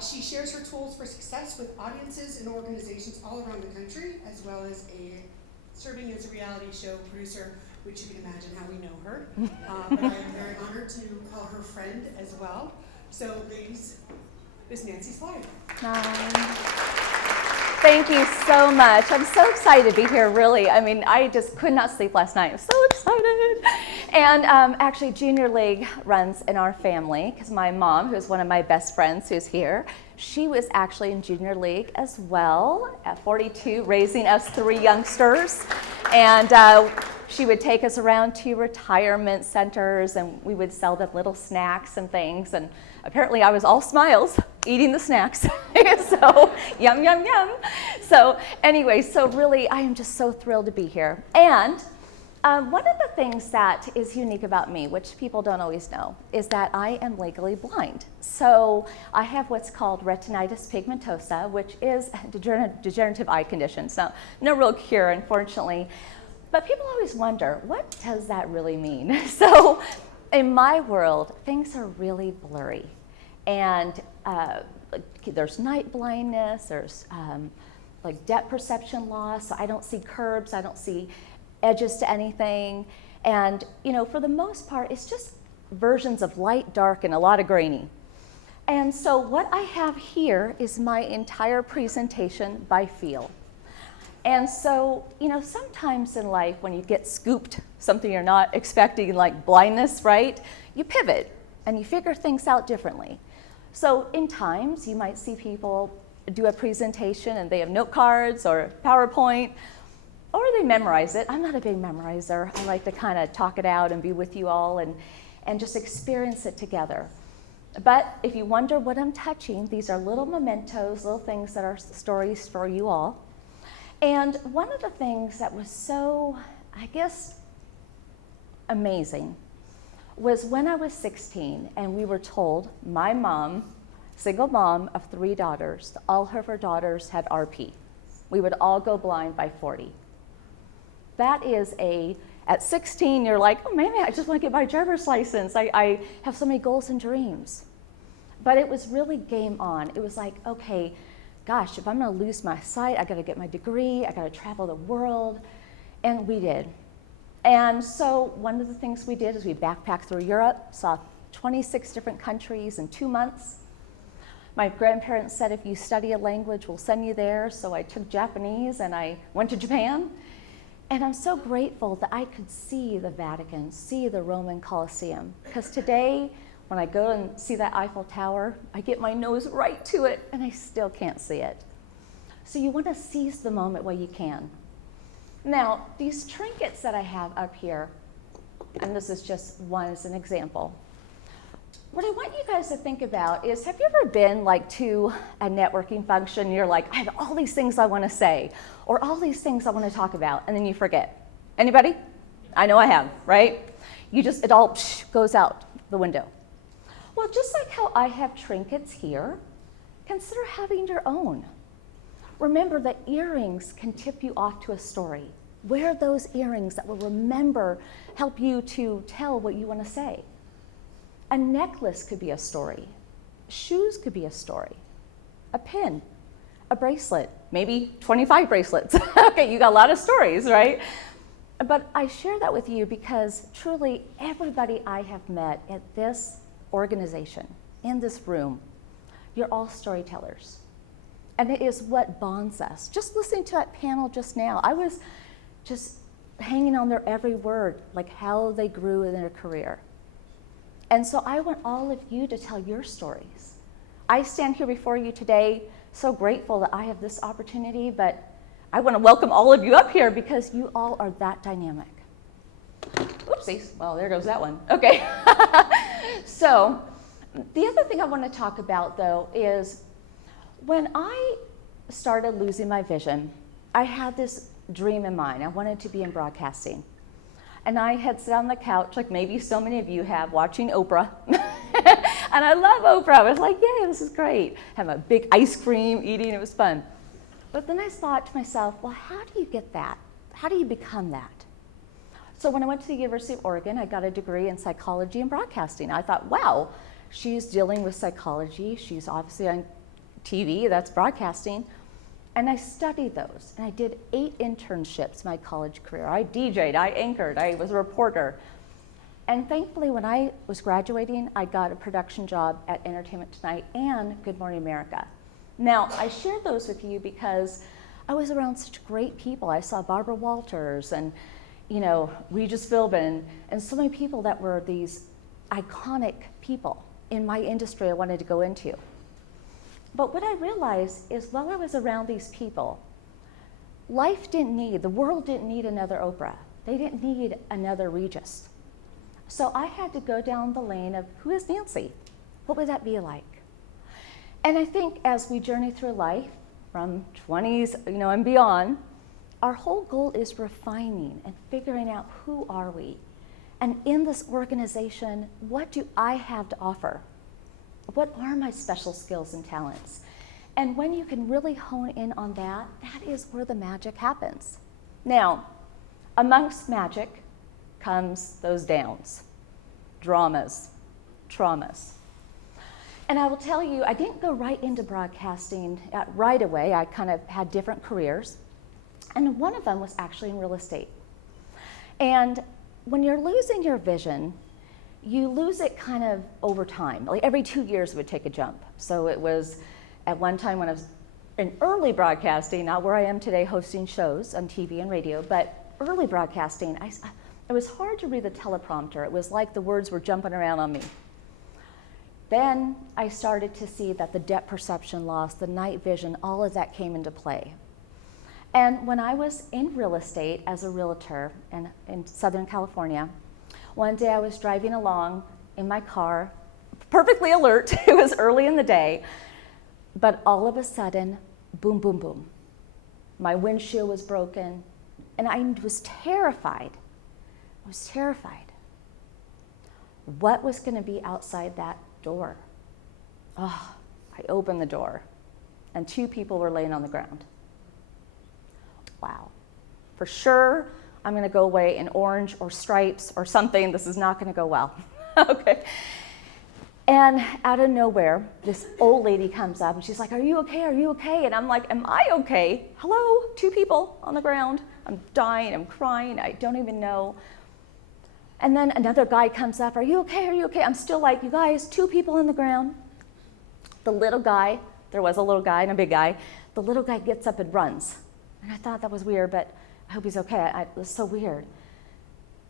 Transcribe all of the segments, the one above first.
She shares her tools for success with audiences and organizations all around the country, as well as serving as a reality show producer, which you can imagine how we know her. But I am very honored to call her friend as well. So, ladies, Miss Nancy Slide. Thank you so much. I'm so excited to be here, really. I mean, I just could not sleep last night. I'm so excited. And actually, Junior League runs in our family because my mom, who's one of my best friends who's here, she was actually in Junior League as well at 42, raising us 3 youngsters. And she would take us around to retirement centers, and we would sell them little snacks and things. And apparently I was all smiles eating the snacks. So yum, yum, yum. So anyway, so really I am just so thrilled to be here. And one of the things that is unique about me, which people don't always know, is that I am legally blind. So I have what's called retinitis pigmentosa, which is a degenerative eye condition. So no real cure, unfortunately. But people always wonder, what does that really mean? So in my world, things are really blurry. And there's night blindness, there's like depth perception loss, so I don't see curves, I don't see edges to anything. And you know, for the most part, it's just versions of light, dark, and a lot of grainy. And so what I have here is my entire presentation by feel. And so, you know, sometimes in life when you get scooped something you're not expecting, like blindness, right? You pivot and you figure things out differently. So in times you might see people do a presentation and they have note cards or PowerPoint, or they memorize it. I'm not a big memorizer. I like to kind of talk it out and be with you all and just experience it together. But if you wonder what I'm touching, these are little mementos, little things that are stories for you all. And one of the things that was so, I guess, amazing was when I was 16 and we were told, my mom, single mom of 3 daughters, all of her daughters had RP. We would all go blind by 40. That is at 16, you're like, oh, maybe I just want to get my driver's license. I have so many goals and dreams. But it was really game on. It was like, okay, gosh, if I'm going to lose my sight, I got to get my degree, I got to travel the world. And we did. And so one of the things we did is we backpacked through Europe, saw 26 different countries in 2 months. My grandparents said, if you study a language, we'll send you there. So I took Japanese and I went to Japan. And I'm so grateful that I could see the Vatican, see the Roman Colosseum. Because today, when I go and see that Eiffel Tower, I get my nose right to it and I still can't see it. So you want to seize the moment while you can. Now, these trinkets that I have up here, and this is just one as an example. What I want you guys to think about is, have you ever been like to a networking function and you're like, I have all these things I want to say, or all these things I want to talk about, and then you forget? Anybody? I know I have, right? It all goes out the window. Well, just like how I have trinkets here, consider having your own. Remember that earrings can tip you off to a story. Wear those earrings that will help you to tell what you want to say. A necklace could be a story. Shoes could be a story. A pin, a bracelet, maybe 25 bracelets. Okay, you got a lot of stories, right? But I share that with you because truly everybody I have met at this organization, in this room, you're all storytellers. And it is what bonds us. Just listening to that panel just now, I was just hanging on their every word, like how they grew in their career. And so I want all of you to tell your stories. I stand here before you today so grateful that I have this opportunity, but I want to welcome all of you up here because you all are that dynamic. Oopsies, well, there goes that one. Okay. So the other thing I want to talk about, though, is when I started losing my vision, I had this dream in mind. I wanted to be in broadcasting. And I had sat on the couch, like maybe so many of you have, watching Oprah. And I love Oprah. I was like, yay, this is great. Having a big ice cream, eating, it was fun. But then I thought to myself, well, how do you get that? How do you become that? So when I went to the University of Oregon, I got a degree in psychology and broadcasting. I thought, wow, She's dealing with psychology. She's obviously on TV, that's broadcasting. And I studied those, and I did 8 internships my college career. I DJ'd, I anchored, I was a reporter. And thankfully, when I was graduating, I got a production job at Entertainment Tonight and Good Morning America. Now, I shared those with you because I was around such great people. I saw Barbara Walters and, Regis Philbin, and so many people that were these iconic people in my industry I wanted to go into. But what I realized is while I was around these people, the world didn't need another Oprah. They didn't need another Regis. So I had to go down the lane of, who is Nancy? What would that be like? And I think as we journey through life, from 20s, and beyond, our whole goal is refining and figuring out who are we? And in this organization, what do I have to offer? What are my special skills and talents? And when you can really hone in on that, that is where the magic happens. Now, amongst magic comes those downs, dramas, traumas. And I will tell you, I didn't go right into broadcasting right away. I kind of had different careers. And one of them was actually in real estate. And when you're losing your vision, you lose it kind of over time. Like every 2 years it would take a jump. So it was at one time when I was in early broadcasting, not where I am today hosting shows on TV and radio, but early broadcasting, it was hard to read the teleprompter. It was like the words were jumping around on me. Then I started to see that the depth perception loss, the night vision, all of that came into play. And when I was in real estate as a realtor in Southern California, one day I was driving along in my car, perfectly alert. It was early in the day, but all of a sudden, boom, boom, boom. My windshield was broken, and I was terrified. I was terrified. What was going to be outside that door? Oh, I opened the door, and 2 people were laying on the ground. Wow. For sure, I'm going to go away in orange or stripes or something. This is not going to go well. Okay. And out of nowhere, this old lady comes up, and she's like, "Are you okay? Are you okay?" And I'm like, "Am I okay? Hello? 2 people on the ground. I'm dying. I'm crying. I don't even know." And then another guy comes up, "Are you okay? Are you okay?" I'm still like, "You guys, 2 people on the ground." The little guy, there was a little guy and a big guy, the little guy gets up and runs. And I thought that was weird, but I hope he's okay. It was so weird.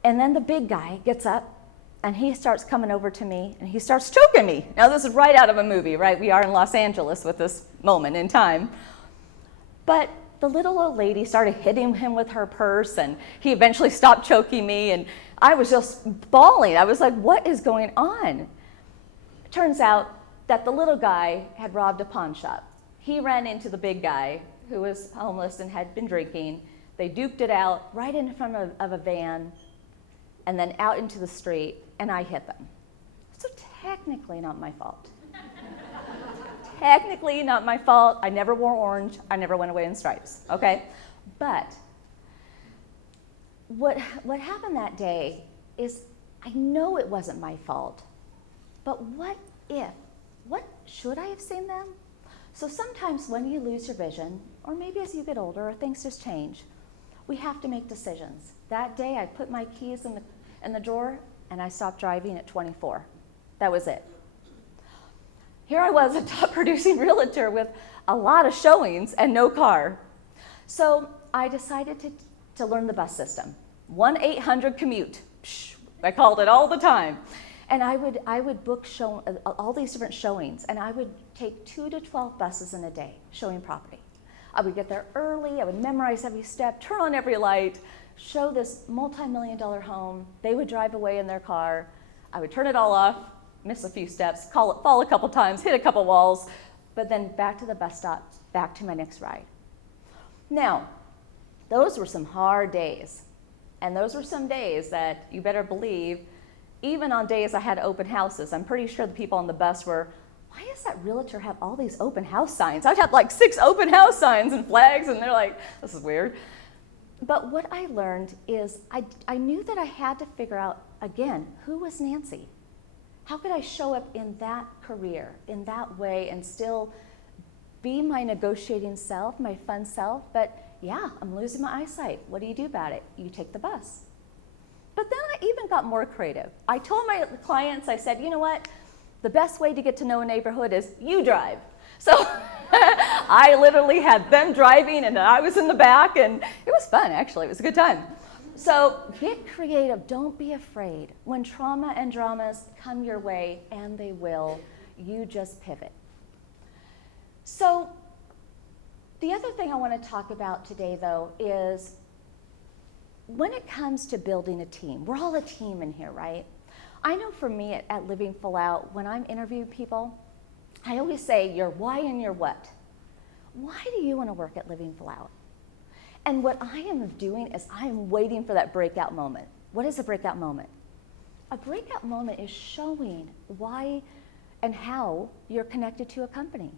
And then the big guy gets up, and he starts coming over to me, and he starts choking me. Now, this is right out of a movie, right? We are in Los Angeles with this moment in time. But the little old lady started hitting him with her purse, and he eventually stopped choking me, and I was just bawling. I was like, what is going on? It turns out that the little guy had robbed a pawn shop. He ran into the big guy who was homeless and had been drinking. They duked it out right in front of a van and then out into the street, and I hit them. So technically not my fault. Technically not my fault. I never wore orange. I never went away in stripes, okay? But what happened that day is I know it wasn't my fault, but what should I have seen them? So sometimes when you lose your vision, or maybe as you get older, or things just change, we have to make decisions. That day I put my keys in the drawer and I stopped driving at 24. That was it. Here I was, a top producing realtor with a lot of showings and no car. So I decided to learn the bus system. 1-800-COMMUTE. I called it all the time. And I would book all these different showings, and I would take 2 to 12 buses in a day showing property. I would get there early, I would memorize every step, turn on every light, show this multi-million-dollar home. They would drive away in their car. I would turn it all off, miss a few steps, fall a couple times, hit a couple walls, but then back to the bus stop, back to my next ride. Now, those were some hard days. And those were some days that you better believe, even on days I had open houses, I'm pretty sure the people on the bus were, why does that realtor have all these open house signs? I'd have like 6 open house signs and flags, and they're like, this is weird. But what I learned is I knew that I had to figure out, again, who was Nancy? How could I show up in that career, in that way, and still be my negotiating self, my fun self, but yeah, I'm losing my eyesight. What do you do about it? You take the bus. But then I even got more creative. I told my clients, I said, you know what? The best way to get to know a neighborhood is you drive. So I literally had them driving and I was in the back, and it was fun, actually. It was a good time. So get creative. Don't be afraid. When trauma and dramas come your way, and they will, you just pivot. So the other thing I want to talk about today, though, is when it comes to building a team. We're all a team in here, right? I know for me at Living Full Out, when I'm interviewing people, I always say your why and your what. Why do you want to work at Living Full Out? And what I am doing is I am waiting for that breakout moment. What is a breakout moment? A breakout moment is showing why and how you're connected to a company.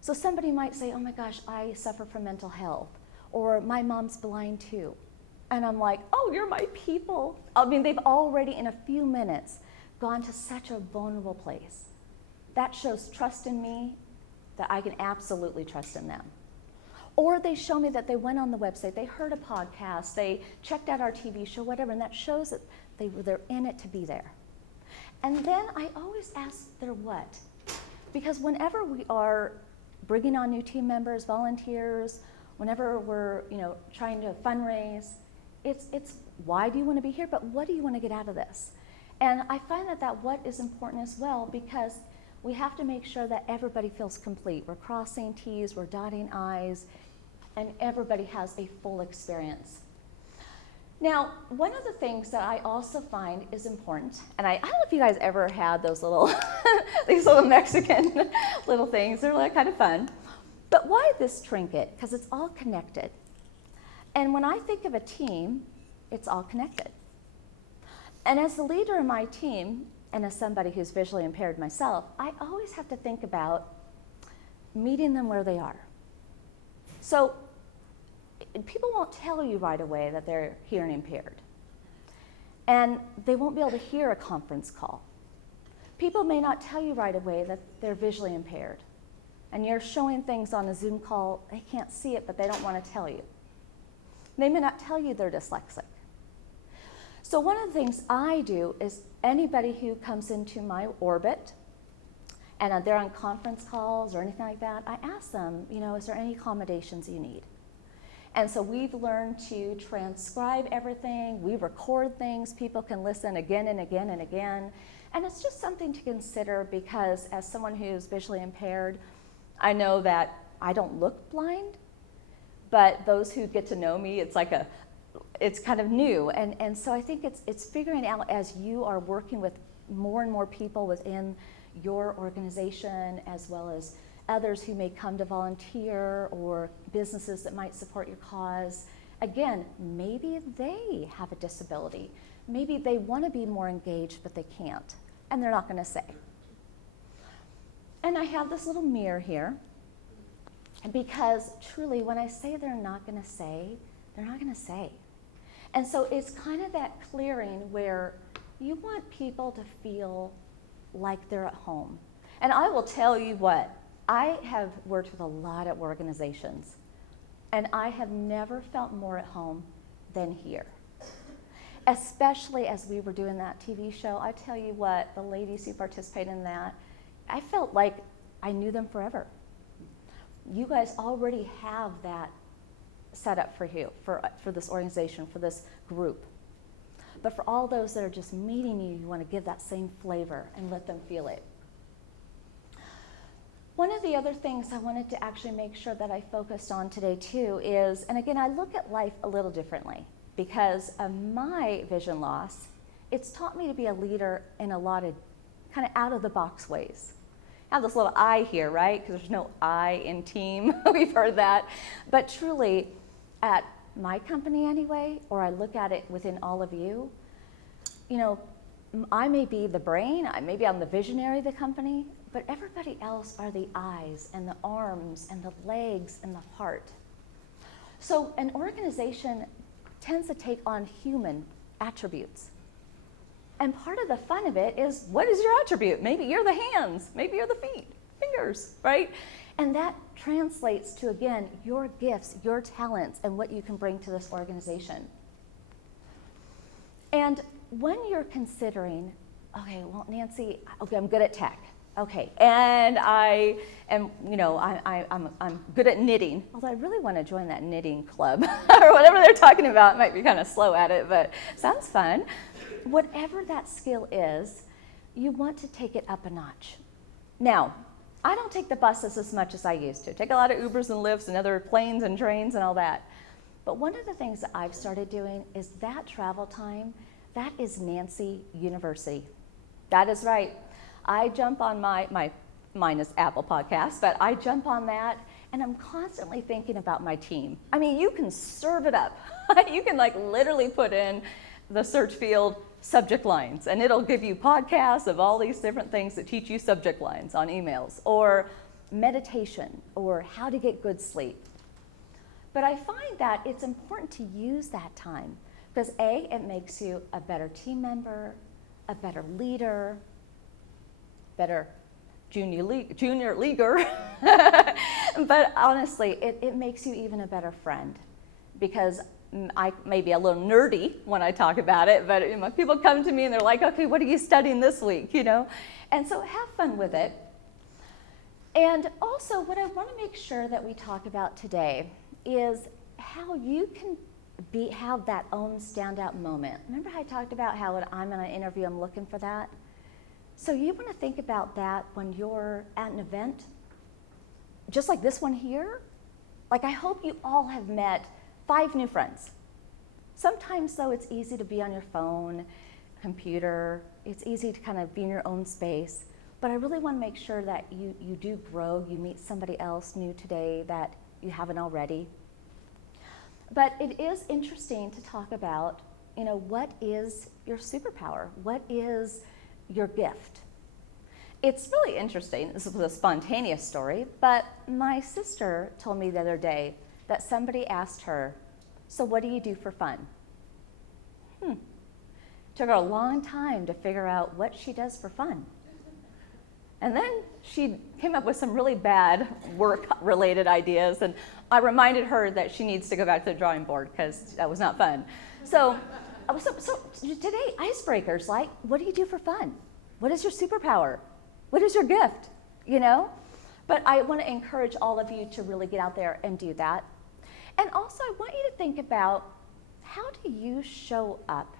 So somebody might say, oh my gosh, I suffer from mental health, or my mom's blind too. And I'm like, oh, you're my people. I mean, they've already in a few minutes gone to such a vulnerable place. That shows trust in me, that I can absolutely trust in them. Or they show me that they went on the website, they heard a podcast, they checked out our TV show, whatever, and that shows that they're in it to be there. And then I always ask their what. Because whenever we are bringing on new team members, volunteers, whenever we're trying to fundraise, it's why do you want to be here, but what do you want to get out of this? And I find that what is important as well, because we have to make sure that everybody feels complete. We're crossing T's, we're dotting I's, and everybody has a full experience. Now, one of the things that I also find is important, and I don't know if you guys ever had those little, these little Mexican little things. They're like kind of fun. But why this trinket? Because it's all connected. And when I think of a team, it's all connected. And as the leader of my team, and as somebody who's visually impaired myself, I always have to think about meeting them where they are. So people won't tell you right away that they're hearing impaired. And they won't be able to hear a conference call. People may not tell you right away that they're visually impaired. And you're showing things on a Zoom call, they can't see it, but they don't want to tell you. They may not tell you they're dyslexic. So one of the things I do is anybody who comes into my orbit, and they're on conference calls or anything like that, I ask them, is there any accommodations you need? And so we've learned to transcribe everything. We record things. People can listen again and again and again. And it's just something to consider, because as someone who's visually impaired, I know that I don't look blind, but those who get to know me, it's kind of new. And so I think it's figuring out, as you are working with more and more people within your organization, as well as others who may come to volunteer, or businesses that might support your cause. Again, maybe they have a disability. Maybe they want to be more engaged, but they can't, and they're not going to say. And I have this little mirror here, because truly, when I say they're not going to say, they're not going to say. And so it's kind of that clearing where you want people to feel like they're at home. And I will tell you what, I have worked with a lot of organizations, and I have never felt more at home than here. Especially as we were doing that TV show, I tell you what, the ladies who participated in that, I felt like I knew them forever. You guys already have that set up for you, for this organization, for this group. But for all those that are just meeting you, you want to give that same flavor and let them feel it. One of the other things I wanted to actually make sure that I focused on today too is, and again, I look at life a little differently because of my vision loss. It's taught me to be a leader in a lot of kind of out of the box ways. I have this little I here, right? Because there's no I in team. We've heard that. But truly, at my company anyway, or I look at it within all of you, I may be the brain, maybe I'm the visionary of the company, but everybody else are the eyes and the arms and the legs and the heart. So an organization tends to take on human attributes. And part of the fun of it is, what is your attribute? Maybe you're the hands, maybe you're the feet, fingers, right? And that translates to, again, your gifts, your talents, and what you can bring to this organization. And when you're considering, okay, well, Nancy, okay, I'm good at tech. Okay, and I am, I'm good at knitting, although I really want to join that knitting club or whatever they're talking about. Might be kind of slow at it, but sounds fun. Whatever that skill is, you want to take it up a notch. Now, I don't take the buses as much as I used to. Take a lot of Ubers and Lyfts and other planes and trains and all that. But one of the things that I've started doing is that travel time, that is Nancy University. That is right. I jump on mine is Apple Podcasts, but I jump on that and I'm constantly thinking about my team. I mean, you can serve it up. You can literally put in the search field subject lines and it'll give you podcasts of all these different things that teach you subject lines on emails, or meditation, or how to get good sleep. But I find that it's important to use that time because A, it makes you a better team member, a better leader, better junior leaguer, but honestly, it makes you even a better friend, because I may be a little nerdy when I talk about it, but people come to me and they're like, okay, what are you studying this week, And so have fun with it. And also what I want to make sure that we talk about today is how you can have that own standout moment. Remember how I talked about how when I'm in an interview, I'm looking for that? So you want to think about that when you're at an event, just like this one here. I hope you all have met 5 new friends. Sometimes, though, it's easy to be on your phone, computer. It's easy to kind of be in your own space. But I really want to make sure that you do grow. You meet somebody else new today that you haven't already. But it is interesting to talk about, what is your superpower? What is your gift? It's really interesting. This was a spontaneous story, but my sister told me the other day that somebody asked her, so what do you do for fun? Took her a long time to figure out what she does for fun. And then she came up with some really bad work-related ideas, and I reminded her that she needs to go back to the drawing board because that was not fun. So today, icebreakers like, what do you do for fun? What is your superpower? What is your gift? But I want to encourage all of you to really get out there and do that. And also, I want you to think about, how do you show up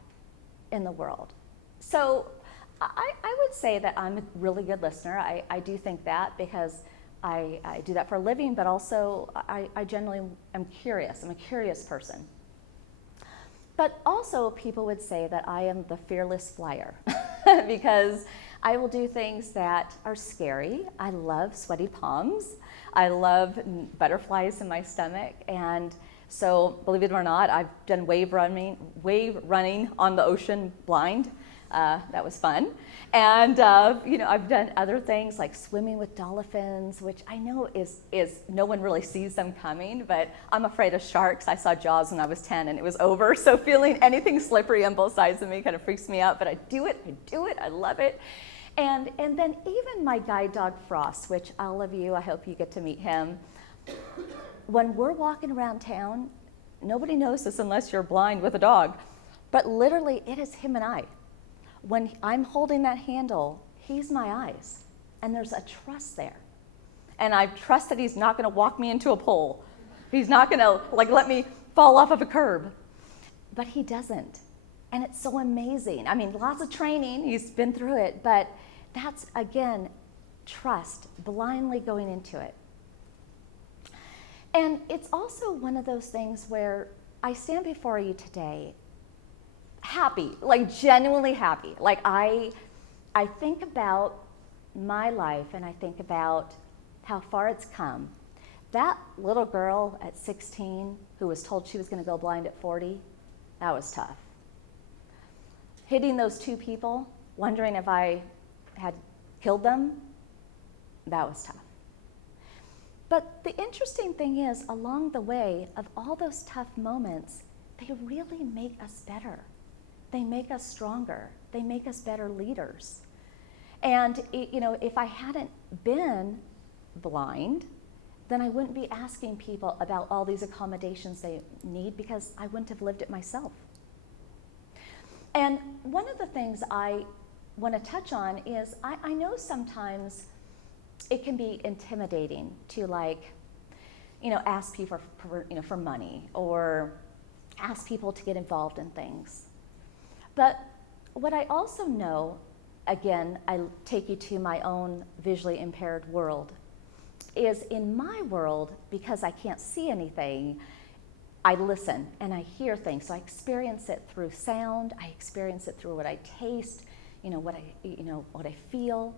in the world? So I would say that I'm a really good listener. I do think that because I do that for a living, but also I generally am curious. I'm a curious person. But also people would say that I am the fearless flyer because I will do things that are scary. I love sweaty palms. I love butterflies in my stomach. And so, believe it or not, I've done wave running on the ocean blind. That was fun. And, I've done other things like swimming with dolphins, which I know is no one really sees them coming, but I'm afraid of sharks. I saw Jaws when I was 10 and it was over. So feeling anything slippery on both sides of me kind of freaks me out, but I do it, I love it. And then even my guide dog Frost, which all of you, I hope you get to meet him. When we're walking around town, nobody knows this unless you're blind with a dog, but literally it is him and I. When I'm holding that handle, he's my eyes, and there's a trust there. And I trust that he's not gonna walk me into a pole. He's not gonna let me fall off of a curb, but he doesn't. And it's so amazing. I mean, lots of training, he's been through it, but that's, again, trust, blindly going into it. And it's also one of those things where I stand before you today happy, genuinely happy. I think about my life and I think about how far it's come. That little girl at 16 who was told she was going to go blind at 40, that was tough. Hitting those 2 people, wondering if I had killed them, that was tough. But the interesting thing is, along the way of all those tough moments, they really make us better. they make us stronger. They make us better leaders. And if I hadn't been blind, then I wouldn't be asking people about all these accommodations they need because I wouldn't have lived it myself. And one of the things I want to touch on is I know sometimes it can be intimidating to ask people for money or ask people to get involved in things. But what I also know, again, I take you to my own visually impaired world, is in my world, because I can't see anything, I listen and I hear things. So I experience it through sound, I experience it through what I taste, what I feel.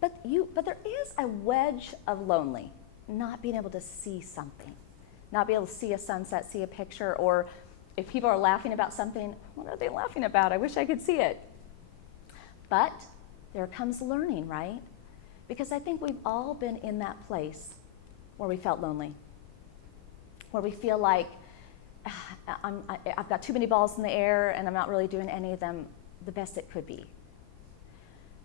But there is a wedge of lonely, not being able to see something, not be able to see a sunset, see a picture, or if people are laughing about something, what are they laughing about? I wish I could see it. But there comes learning, right? Because I think we've all been in that place where we felt lonely, where we feel like I've got too many balls in the air and I'm not really doing any of them the best it could be.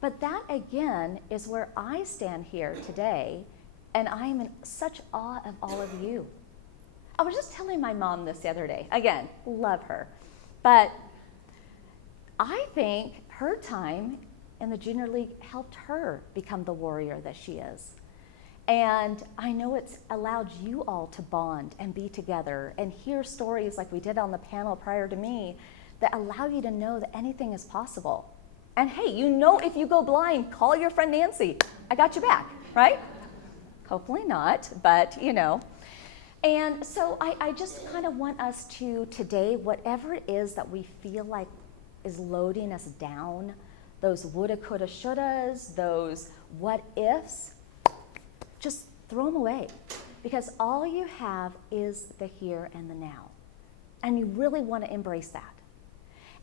But that, again, is where I stand here today, and I am in such awe of all of you. I was just telling my mom this the other day. Again, love her. But I think her time in the junior league helped her become the warrior that she is. And I know it's allowed you all to bond and be together and hear stories like we did on the panel prior to me that allow you to know that anything is possible. And hey, if you go blind, call your friend Nancy. I got your back, right? Hopefully not, but And so I just kind of want us to today, whatever it is that we feel like is loading us down, those woulda, coulda, shouldas, those what ifs, just throw them away. Because all you have is the here and the now. And you really want to embrace that.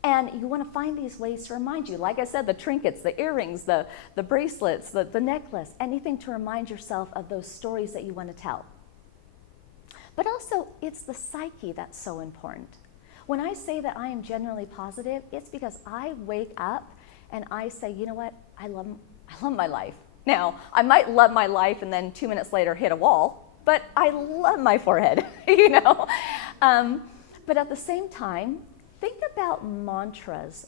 And you want to find these ways to remind you, like I said, the trinkets, the earrings, the bracelets, the necklace, anything to remind yourself of those stories that you want to tell. But also, it's the psyche that's so important. When I say that I am generally positive, it's because I wake up and I say, you know what, I love my life. Now, I might love my life and then 2 minutes later hit a wall, but I love my forehead, But at the same time, think about mantras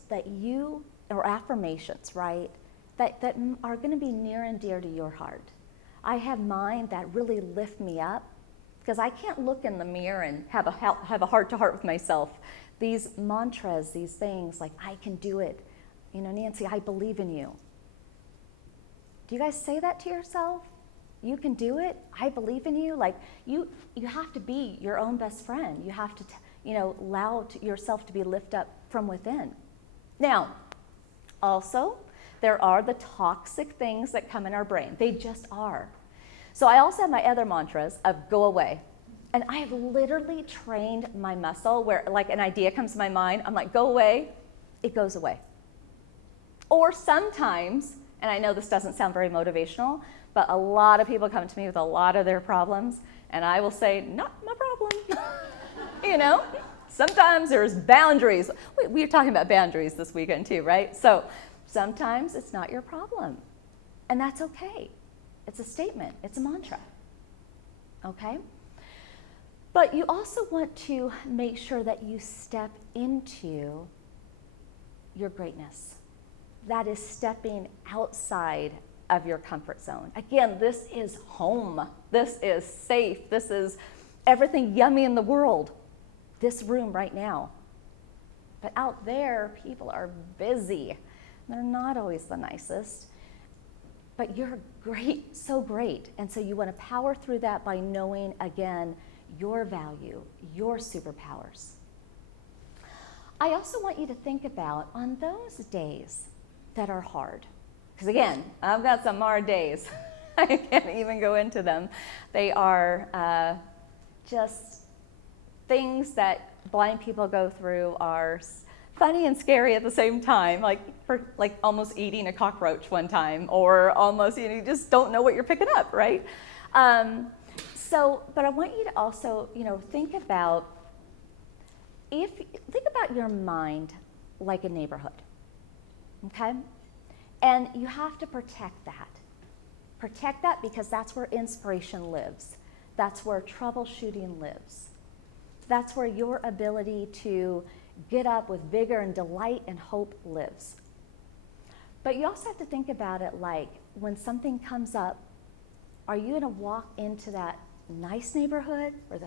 or affirmations, right, that are going to be near and dear to your heart. I have mine that really lift me up because I can't look in the mirror and have a heart-to-heart with myself. These mantras, these things like, I can do it. Nancy, I believe in you. Do you guys say that to yourself? You can do it. I believe in you. Like you have to be your own best friend. You have to allow yourself to be lifted up from within. Now, also, there are the toxic things that come in our brain. They just are. So I also have my other mantras of go away. And I have literally trained my muscle where like an idea comes to my mind, I'm like, go away, it goes away. Or sometimes, and I know this doesn't sound very motivational, but a lot of people come to me with a lot of their problems, and I will say, not my problem. Sometimes there's boundaries. We were talking about boundaries this weekend too, right? So sometimes it's not your problem, and that's okay. It's a statement, it's a mantra, okay? But you also want to make sure that you step into your greatness. That is stepping outside of your comfort zone. Again, this is home. This is safe. This is everything yummy in the world. This room right now. But out there, people are busy. They're not always the nicest. But you're great, so great. And so you want to power through that by knowing, again, your value, your superpowers. I also want you to think about on those days that are hard. Because again, I've got some hard days. I can't even go into them. They are just things that blind people go through are funny and scary at the same time, like almost eating a cockroach one time, or almost, you just don't know what you're picking up, right? But I want you to also, think about your mind like a neighborhood, okay? And you have to protect that. Protect that because that's where inspiration lives. That's where troubleshooting lives. That's where your ability to get up with vigor and delight and hope lives. But you also have to think about it like when something comes up, are you going to walk into that nice neighborhood where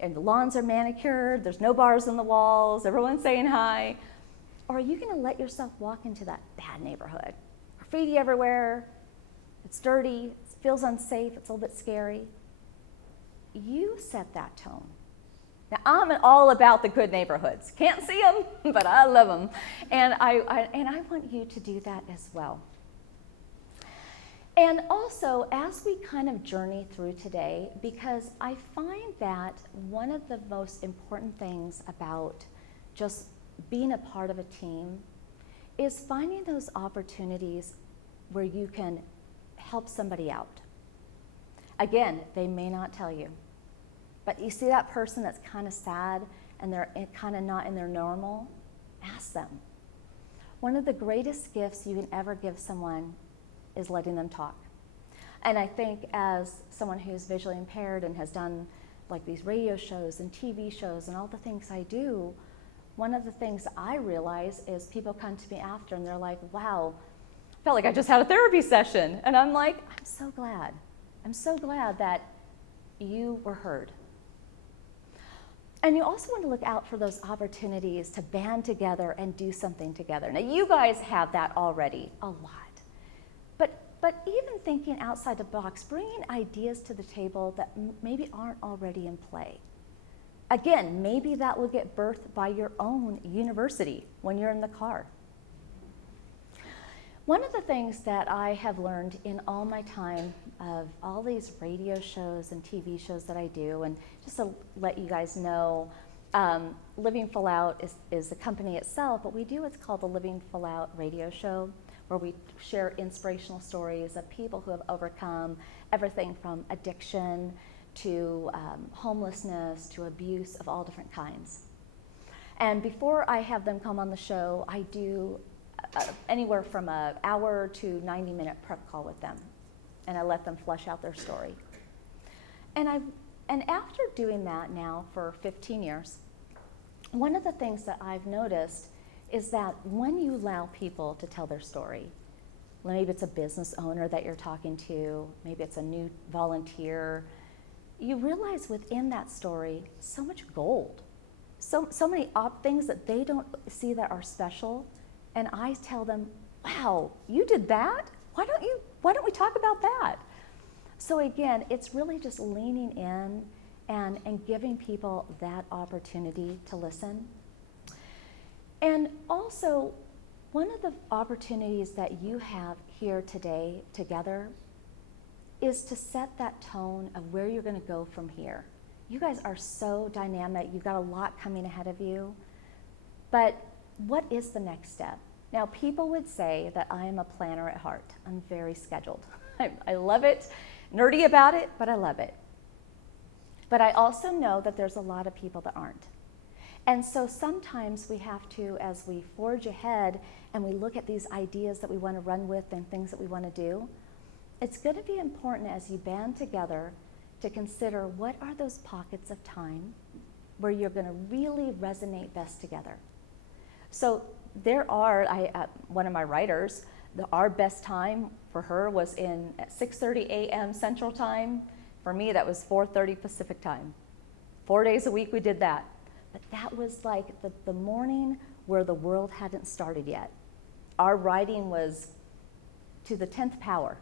and the lawns are manicured, there's no bars on the walls, everyone's saying hi? Or are you going to let yourself walk into that bad neighborhood? Graffiti everywhere, it's dirty, it feels unsafe, it's a little bit scary. You set that tone. Now, I'm all about the good neighborhoods. Can't see them, but I love them. And I want you to do that as well. And also, as we kind of journey through today, because I find that one of the most important things about just being a part of a team is finding those opportunities where you can help somebody out. Again, they may not tell you, but you see that person that's kind of sad and they're kind of not in their normal, ask them. One of the greatest gifts you can ever give someone is letting them talk. And I think as someone who's visually impaired and has done like these radio shows and TV shows and all the things I do, one of the things I realize is people come to me after and they're like, wow, I felt like I just had a therapy session. And I'm like, I'm so glad. I'm so glad that you were heard. And you also want to look out for those opportunities to band together and do something together. Now, you guys have that already, a lot. But even thinking outside the box, bringing ideas to the table that maybe aren't already in play. Again, maybe that will get birthed by your own university when you're in the car. One of the things that I have learned in all my time of all these radio shows and TV shows that I do, and just to let you guys know, Living Full Out is the company itself, but we do what's called the Living Full Out radio show, where we share inspirational stories of people who have overcome everything from addiction to homelessness to abuse of all different kinds. And before I have them come on the show, I do anywhere from an hour to 90-minute prep call with them, and I let them flesh out their story. And after doing that now for 15 years, one of the things that I've noticed is that when you allow people to tell their story, maybe it's a business owner that you're talking to, maybe it's a new volunteer, you realize within that story so much gold, so many things that they don't see that are special, and I tell them, wow, you did that? Why don't we talk about that? So again, it's really just leaning in and giving people that opportunity to listen. And also, one of the opportunities that you have here today together is to set that tone of where you're going to go from here. You guys are so dynamic. You've got a lot coming ahead of you. But what is the next step? Now, people would say that I am a planner at heart. I'm very scheduled. I love it, nerdy about it, but I love it. But I also know that there's a lot of people that aren't. And so sometimes we have to, as we forge ahead and we look at these ideas that we want to run with and things that we want to do, it's going to be important as you band together to consider what are those pockets of time where you're going to really resonate best together. So there are, one of my writers, our best time for her was at 6:30 a.m. Central Time. For me, that was 4:30 Pacific Time. 4 days a week we did that. But that was like the morning where the world hadn't started yet. Our writing was to the 10th power.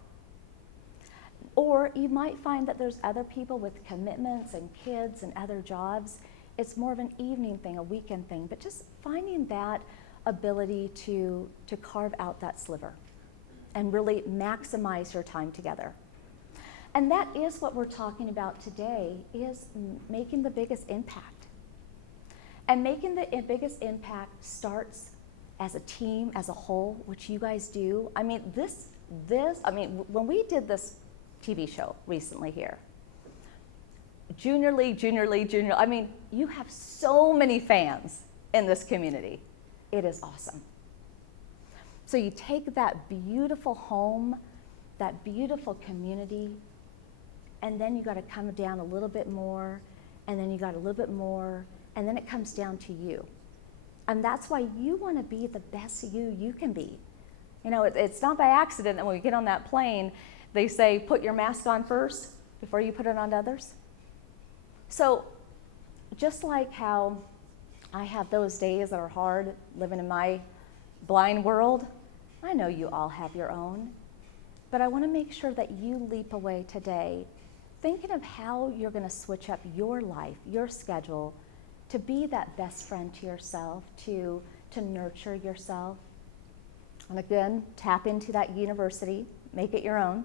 Or you might find that there's other people with commitments and kids and other jobs. It's more of an evening thing, a weekend thing, but just finding that ability to carve out that sliver and really maximize your time together. And that is what we're talking about today, is making the biggest impact. And making the biggest impact starts as a team, as a whole, which you guys do. I mean, when we did this TV show recently here, Junior League, I mean, you have so many fans in this community. it is awesome. So you take that beautiful home, that beautiful community, and then you got to come down a little bit more, and then you got a little bit more, and then it comes down to you. And that's why you want to be the best you can be. You know, it's not by accident that when we get on that plane, they say, put your mask on first before you put it on to others. So just like how I have those days that are hard living in my blind world, I know you all have your own. But I want to make sure that you leap away today thinking of how you're going to switch up your life, your schedule, to be that best friend to yourself, to nurture yourself. And again, tap into that university, make it your own.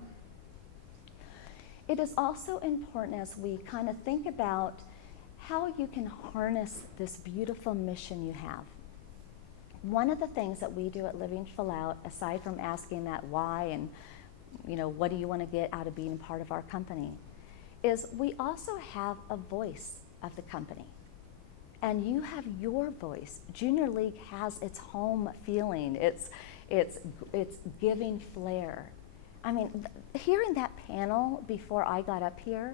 It is also important as we kind of think about how you can harness this beautiful mission you have. One of the things that we do at Living Full Out, aside from asking that why and what do you want to get out of being a part of our company, is we also have a voice of the company. And you have your voice. Junior League has its home feeling, its giving flair. I mean, hearing that panel before I got up here,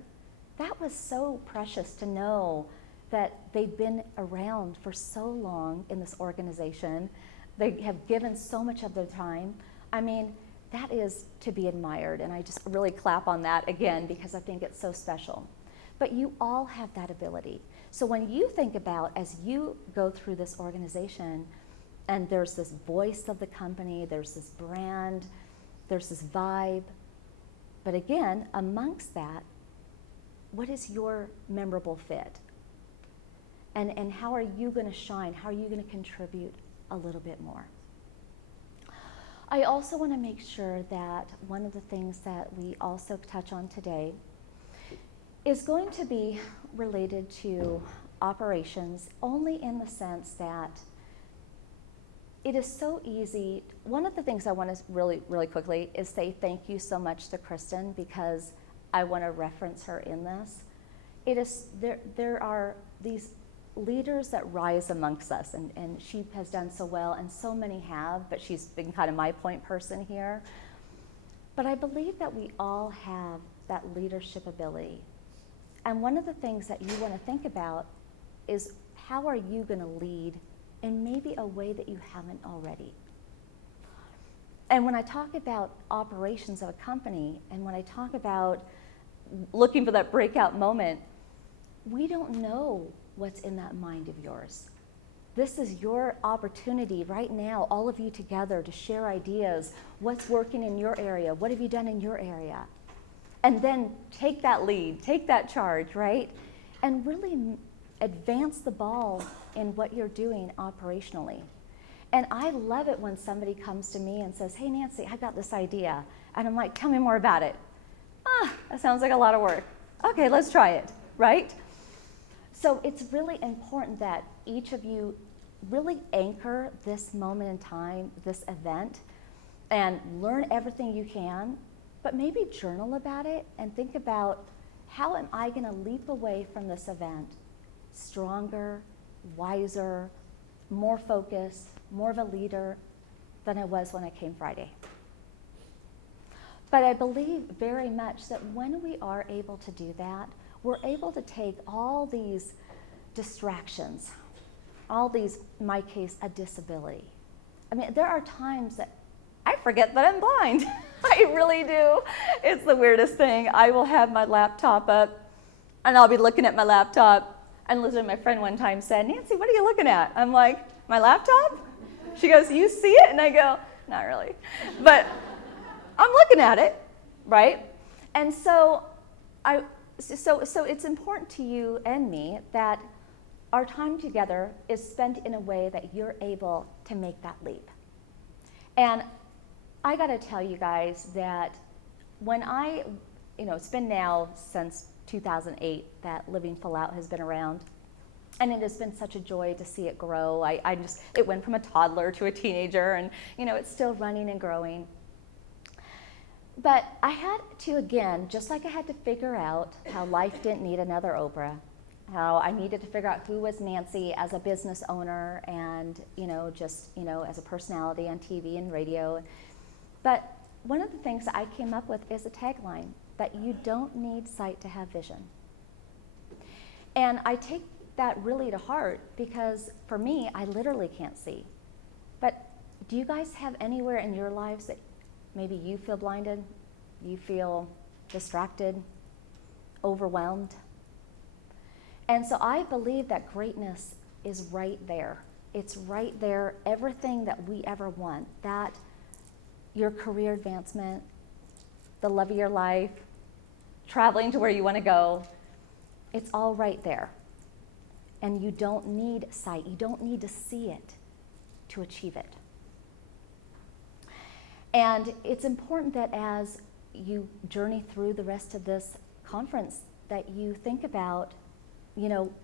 that was so precious to know that they've been around for so long in this organization. They have given so much of their time. I mean, that is to be admired, and I just really clap on that again because I think it's so special. But you all have that ability. So when you think about, as you go through this organization, and there's this voice of the company, there's this brand, there's this vibe, but again, amongst that, what is your memorable fit? And how are you going to shine? How are you going to contribute a little bit more? I also want to make sure that one of the things that we also touch on today is going to be related to operations, only in the sense that it is so easy. One of the things I want to really, really quickly is say thank you so much to Kristen, because I want to reference her in this. It is there are these leaders that rise amongst us, and she has done so well, and so many have, but she's been kind of my point person here. But I believe that we all have that leadership ability. And one of the things that you want to think about is, how are you going to lead in maybe a way that you haven't already? And when I talk about operations of a company, and when I talk about looking for that breakout moment, we don't know what's in that mind of yours. This is your opportunity right now, all of you together, to share ideas. What's working in your area? What have you done in your area? And then take that lead, take that charge, right? And really advance the ball in what you're doing operationally. And I love it when somebody comes to me and says, hey, Nancy, I got this idea. And I'm like, tell me more about it. That sounds like a lot of work. Okay, let's try it, right? So it's really important that each of you really anchor this moment in time, this event, and learn everything you can, but maybe journal about it and think about, how am I going to leap away from this event stronger, wiser, more focused, more of a leader than I was when I came Friday. But I believe very much that when we are able to do that, we're able to take all these distractions, all these, in my case, a disability. I mean, there are times that I forget that I'm blind. I really do. It's the weirdest thing. I will have my laptop up, and I'll be looking at my laptop. And Elizabeth, my friend, one time said, Nancy, what are you looking at? I'm like, my laptop? She goes, you see it? And I go, not really. But I'm looking at it, right? And so it's important to you and me that our time together is spent in a way that you're able to make that leap. And I got to tell you guys that when it's been now since 2008 that Living Full Out has been around, and it has been such a joy to see it grow. It went from a toddler to a teenager, and it's still running and growing. But I had to, again, just like I had to figure out how life didn't need another Oprah, how I needed to figure out who was Nancy as a business owner and, just, as a personality on TV and radio. But one of the things that I came up with is a tagline that you don't need sight to have vision. And I take that really to heart because for me, I literally can't see. But do you guys have anywhere in your lives that maybe you feel blinded, you feel distracted, overwhelmed? And so I believe that greatness is right there. It's right there, everything that we ever want, that your career advancement, the love of your life, traveling to where you want to go, it's all right there. And you don't need sight. You don't need to see it to achieve it. And it's important that as you journey through the rest of this conference that you think about,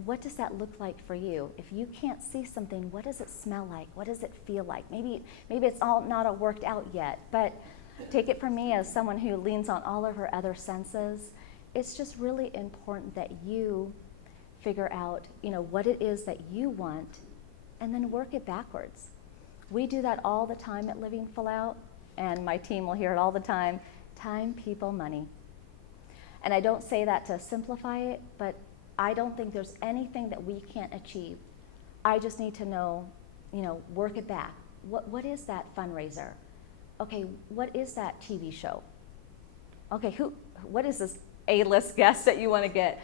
what does that look like for you? If you can't see something, what does it smell like? What does it feel like? Maybe it's all not worked out yet, but take it from me as someone who leans on all of her other senses. It's just really important that you figure out, what it is that you want and then work it backwards. We do that all the time at Living Full Out, and my team will hear it all the time. Time, people, money. And I don't say that to simplify it, but I don't think there's anything that we can't achieve. I just need to know, work it back. What is that fundraiser? Okay, what is that TV show? Okay, what is this A-list guest that you want to get?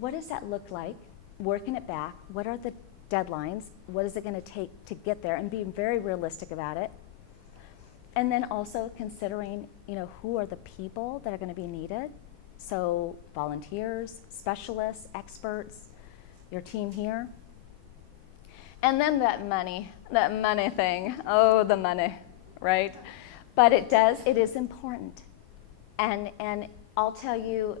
What does that look like? Working it back. What are the deadlines? What is it going to take to get there? And being very realistic about it. And then also considering, who are the people that are going to be needed. So volunteers, specialists, experts, your team here. And then that money thing. Oh, the money, right? But it is important. And I'll tell you,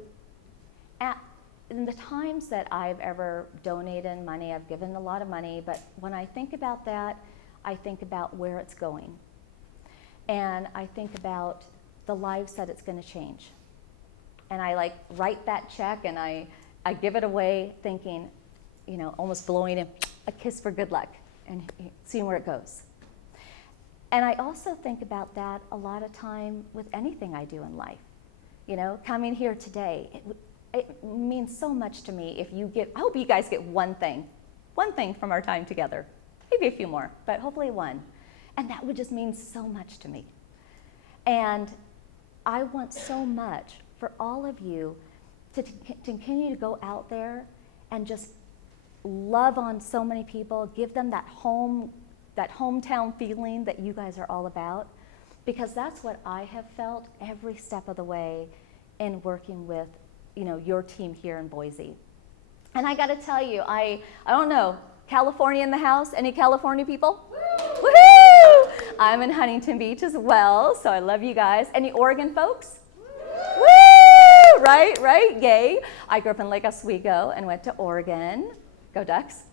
in the times that I've ever donated money, I've given a lot of money, but when I think about that, I think about where it's going. And I think about the lives that it's going to change. And I write that check and I give it away thinking, almost blowing him a kiss for good luck and seeing where it goes. And I also think about that a lot of time with anything I do in life. Coming here today, it means so much to me if you I hope you guys get one thing from our time together. Maybe a few more, but hopefully one. And that would just mean so much to me. And I want so much for all of you to continue to go out there and just love on so many people, give them that hometown feeling that you guys are all about, because that's what I have felt every step of the way in working with, your team here in Boise. And I got to tell you, I don't know, California in the house? Any California people? Woo! Woohoo! I'm in Huntington Beach as well, so I love you guys. Any Oregon folks? Woo! Right, yay. I grew up in Lake Oswego and went to Oregon. Go Ducks.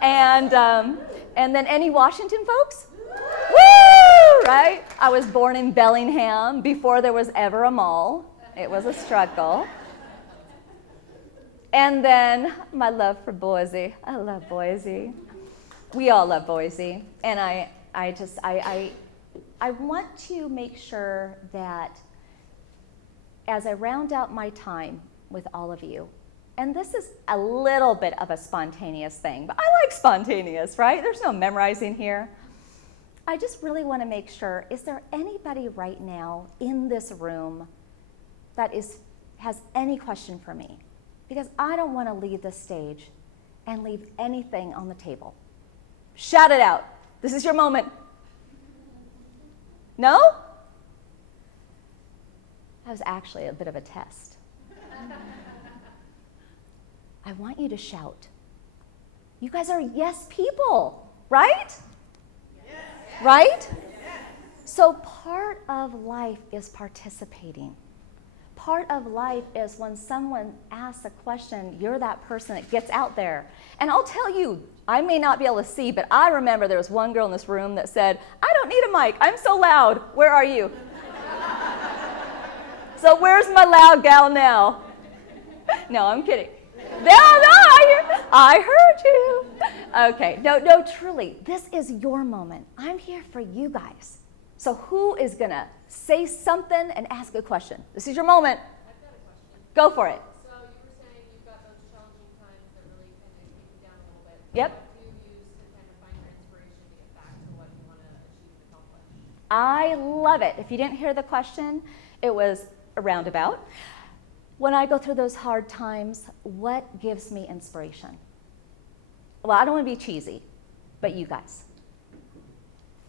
And then any Washington folks? Woo! Right? I was born in Bellingham before there was ever a mall. It was a struggle. And then my love for Boise. I love Boise. We all love Boise. And I want to make sure that as I round out my time with all of you, and this is a little bit of a spontaneous thing, but I like spontaneous, right? There's no memorizing here. I just really want to make sure, is there anybody right now in this room that has any question for me? Because I don't want to leave this stage and leave anything on the table. Shout it out. This is your moment. No? That was actually a bit of a test. I want you to shout. You guys are yes people, right? Yes. Right? Yes. So part of life is participating. Part of life is when someone asks a question, you're that person that gets out there. And I'll tell you, I may not be able to see, but I remember there was one girl in this room that said, I don't need a mic, I'm so loud. Where are you? So where's my loud gal now? No, I'm kidding. No, I heard you. Okay, no, truly, this is your moment. I'm here for you guys. So who is going to say something and ask a question? This is your moment. I've got a question. Go for it. So you were saying you've got those challenging times that really kind of kick you down a little bit. Yep. What do you use to kind of find your inspiration to get back to what you want to achieve and accomplish? I love it. If you didn't hear the question, it was a roundabout. When I go through those hard times, what gives me inspiration? Well, I don't want to be cheesy, but you guys.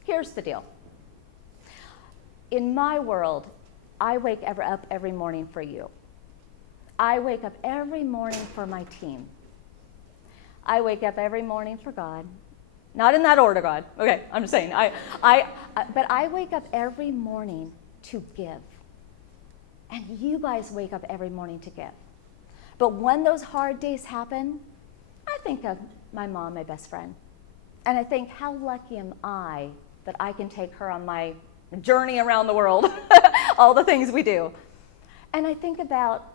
Here's the deal. In my world, I wake up every morning for you. I wake up every morning for my team. I wake up every morning for God. Not in that order, God. Okay, I'm just saying. But I wake up every morning to give. And you guys wake up every morning to give. But when those hard days happen, I think of my mom, my best friend. And I think, how lucky am I that I can take her on my journey around the world, all the things we do. And I think about,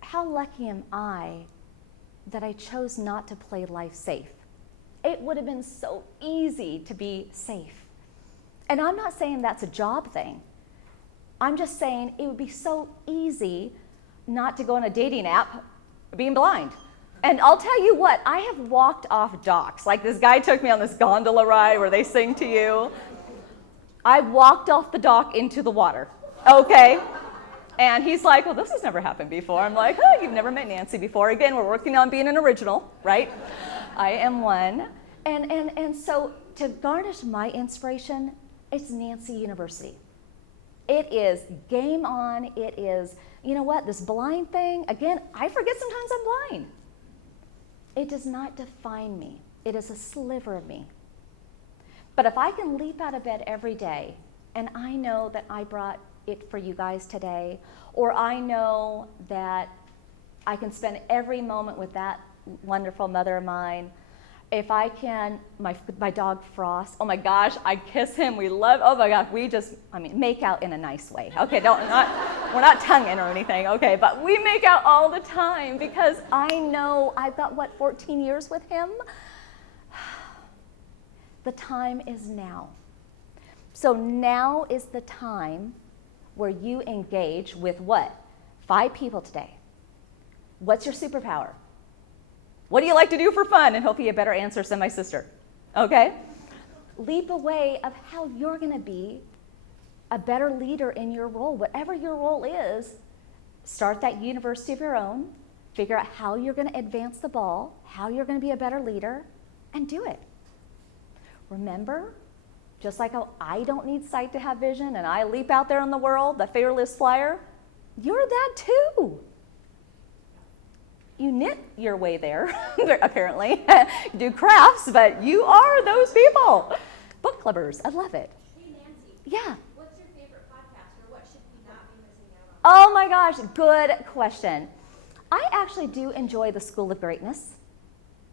how lucky am I that I chose not to play life safe. It would have been so easy to be safe. And I'm not saying that's a job thing. I'm just saying it would be so easy not to go on a dating app being blind. And I'll tell you what, I have walked off docks. Like this guy took me on this gondola ride where they sing to you. I walked off the dock into the water, okay? And he's like, well, this has never happened before. I'm like, oh, you've never met Nancy before. Again, we're working on being an original, right? I am one. And so to garnish my inspiration, it's Nancy University. It is game on. It is, you know what, this blind thing, again, I forget sometimes I'm blind. It does not define me. It is a sliver of me. But if I can leap out of bed every day, and I know that I brought it for you guys today, or I know that I can spend every moment with that wonderful mother of mine, if I can, my dog Frost, oh my gosh, I kiss him, we love, oh my gosh, make out in a nice way. Okay, we're not tonguing or anything, okay, but we make out all the time because I know I've got, 14 years with him? The time is now. So now is the time where you engage with what? 5 people today. What's your superpower? What do you like to do for fun? And hopefully you have better answers than my sister. Okay? Leap away of how you're going to be a better leader in your role. Whatever your role is, start that university of your own. Figure out how you're going to advance the ball, how you're going to be a better leader, and do it. Remember, just like how I don't need sight to have vision and I leap out there in the world, the fearless flyer, you're that too. You knit your way there, apparently. You do crafts, but you are those people. Book clubbers, I love it. Hey, Nancy. Yeah. What's your favorite podcast, or what should we not be missing out on? Oh my gosh, good question. I actually do enjoy the School of Greatness.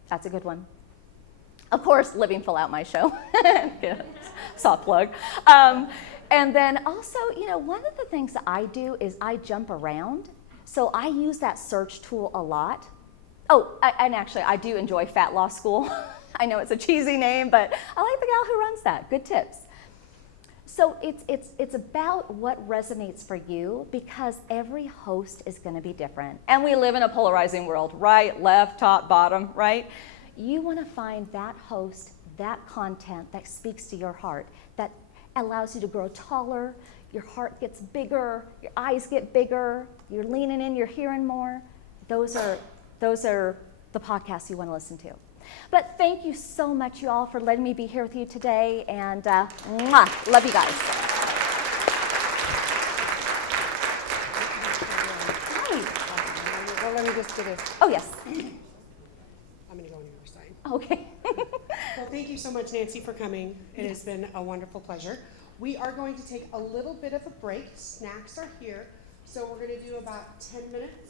That's a good one. Of course, Living Full Out, my show. Soft plug. And then also, one of the things that I do is I jump around. So I use that search tool a lot. Oh, and actually, I do enjoy Fat Loss School. I know it's a cheesy name, but I like the gal who runs that. Good tips. So it's about what resonates for you, because every host is going to be different. And we live in a polarizing world, right, left, top, bottom, right? You want to find that host, that content that speaks to your heart, that allows you to grow taller, your heart gets bigger, your eyes get bigger, you're leaning in, you're hearing more. Those are the podcasts you want to listen to. But thank you so much, you all, for letting me be here with you today, and love you guys. Hi. Well, let me just do this. Oh, yes. I'm going to go on your side. Okay. Well, thank you so much, Nancy, for coming. It has been a wonderful pleasure. We are going to take a little bit of a break. Snacks are here. So we're going to do about 10 minutes